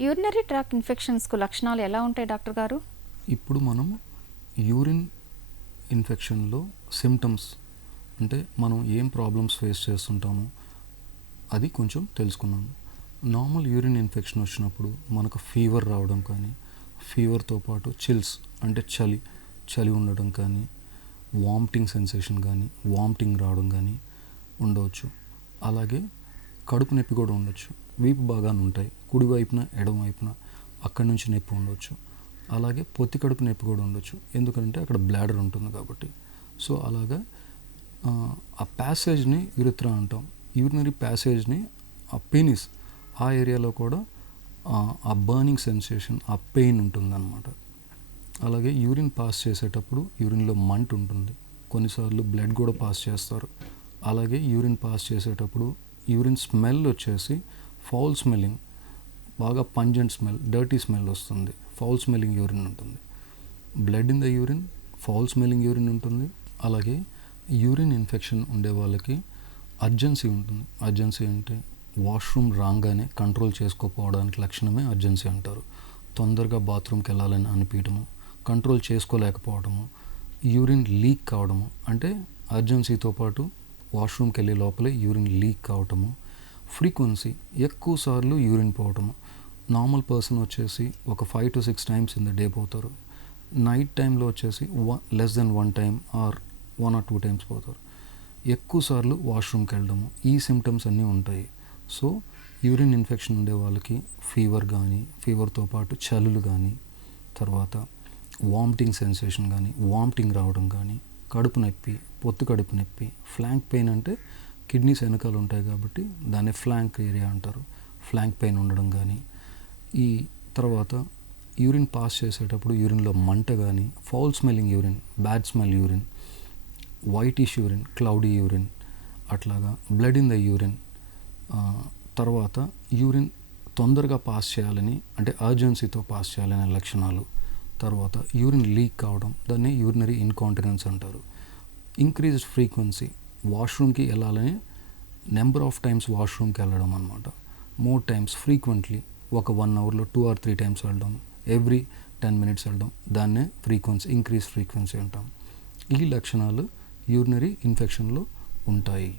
Urinary tract ఇన్ఫెక్షన్స్కు లక్షణాలు ఎలా ఉంటాయి డాక్టర్ గారు? ఇప్పుడు మనం యూరిన్ ఇన్ఫెక్షన్లో సిమ్టమ్స్ అంటే మనం ఏం ప్రాబ్లమ్స్ ఫేస్ చేస్తుంటామో అది కొంచెం తెలుసుకున్నాము. నార్మల్ యూరిన్ ఇన్ఫెక్షన్ వచ్చినప్పుడు మనకు ఫీవర్ రావడం కానీ ఫీవర్తో పాటు చిల్స్ అంటే చలి చలి ఉండడం కానీ వామిటింగ్ సెన్సేషన్ కానీ వామిటింగ్ రావడం కానీ ఉండవచ్చు. అలాగే కడుపు నొప్పి కూడా ఉండొచ్చు. వీపు బాగానే ఉంటాయి. కుడివైపున ఎడమవైపున అక్కడి నుంచి నొప్పి ఉండొచ్చు. అలాగే పొత్తి కడుపు నొప్పి కూడా ఉండొచ్చు. ఎందుకంటే అక్కడ బ్లాడర్ ఉంటుంది కాబట్టి. సో అలాగా ఆ, ప్యాసేజ్ని యురిత్రా అంటాం. యూరినరీ ప్యాసేజ్ని ఆ పెయినిస్ ఆ ఏరియాలో కూడా ఆ, ఆ బర్నింగ్ సెన్సేషన్ ఆ పెయిన్ ఉంటుందన్నమాట. అలాగే యూరిన్ పాస్ చేసేటప్పుడు యూరిన్లో మంట ఉంటుంది. కొన్నిసార్లు బ్లడ్ కూడా పాస్ చేస్తారు. అలాగే యూరిన్ పాస్ చేసేటప్పుడు యూరిన్ స్మెల్ వచ్చేసి ఫౌల్ స్మెల్లింగ్ బాగా పంజెంట్ స్మెల్ డర్టీ స్మెల్ వస్తుంది. ఫౌల్ స్మెల్లింగ్ యూరిన్ ఉంటుంది. Blood in the urine foul smelling urine ఉంటుంది. అలాగే యూరిన్ ఇన్ఫెక్షన్ ఉండే వాళ్ళకి అర్జెన్సీ ఉంటుంది. అర్జెన్సీ అంటే వాష్రూమ్ రాగానే కంట్రోల్ చేసుకోకపోవడానికి లక్షణమే అర్జెన్సీ అంటారు. తొందరగా బాత్రూమ్కి వెళ్ళాలని అనిపించడము కంట్రోల్ చేసుకోలేకపోవడము యూరిన్ లీక్ కావడము అంటే అర్జెన్సీతో పాటు వాష్రూమ్కి వెళ్ళే లోపలే యూరిన్ లీక్ కావటము ఫ్రీక్వెన్సీ ఎక్కువ సార్లు యూరిన్ పోవటము. నార్మల్ పర్సన్ వచ్చేసి ఒక five to six times in the day పోతారు. నైట్ టైంలో వచ్చేసి one less than one time or one or two times పోతారు. ఎక్కువ సార్లు వాష్రూమ్కి వెళ్ళడము ఈ సిమ్టమ్స్ అన్నీ ఉంటాయి. సో యూరిన్ ఇన్ఫెక్షన్ ఉండే వాళ్ళకి ఫీవర్ కానీ ఫీవర్తో పాటు చలులు కానీ తర్వాత వామిటింగ్ సెన్సేషన్ కానీ వామిటింగ్ రావడం కానీ కడుపు నొప్పి పొత్తు కడుపు నొప్పి ఫ్లాంక్ పెయిన్ అంటే కిడ్నీస్ వెనకాల ఉంటాయి కాబట్టి దాన్ని ఫ్లాంక్ ఏరియా అంటారు. ఫ్లాంక్ పెయిన్ ఉండడం కానీ ఈ తర్వాత యూరిన్ పాస్ చేసేటప్పుడు యూరిన్లో మంట కానీ foul smelling urine bad smell urine whitish urine cloudy urine అట్లాగా బ్లడ్ ఇన్ ద యూరిన్ తర్వాత యూరిన్ తొందరగా పాస్ చేయాలని అంటే అర్జెన్సీతో పాస్ చేయాలనే లక్షణాలు తర్వాత యూరిన్ లీక్ కావడం దాన్ని యూరినరీ ఇన్కాంటినెన్స్ అంటారు. ఇంక్రీజ్డ్ ఫ్రీక్వెన్సీ వాష్రూమ్కి వెళ్ళాలని నెంబర్ ఆఫ్ టైమ్స్ వాష్రూమ్కి వెళ్ళడం అనమాట మోర్ టైమ్స్ ఫ్రీక్వెంట్లీ ఒక వన్ అవర్లో టూ ఆర్ త్రీ టైమ్స్ వెళ్ళడం ఎవ్రీ టెన్ మినిట్స్ వెళ్ళడం దాన్నే ఫ్రీక్వెన్సీ ఇంక్రీజ్ ఫ్రీక్వెన్సీ అంటాం. ఈ లక్షణాలు యూరినరీ ఇన్ఫెక్షన్లో ఉంటాయి.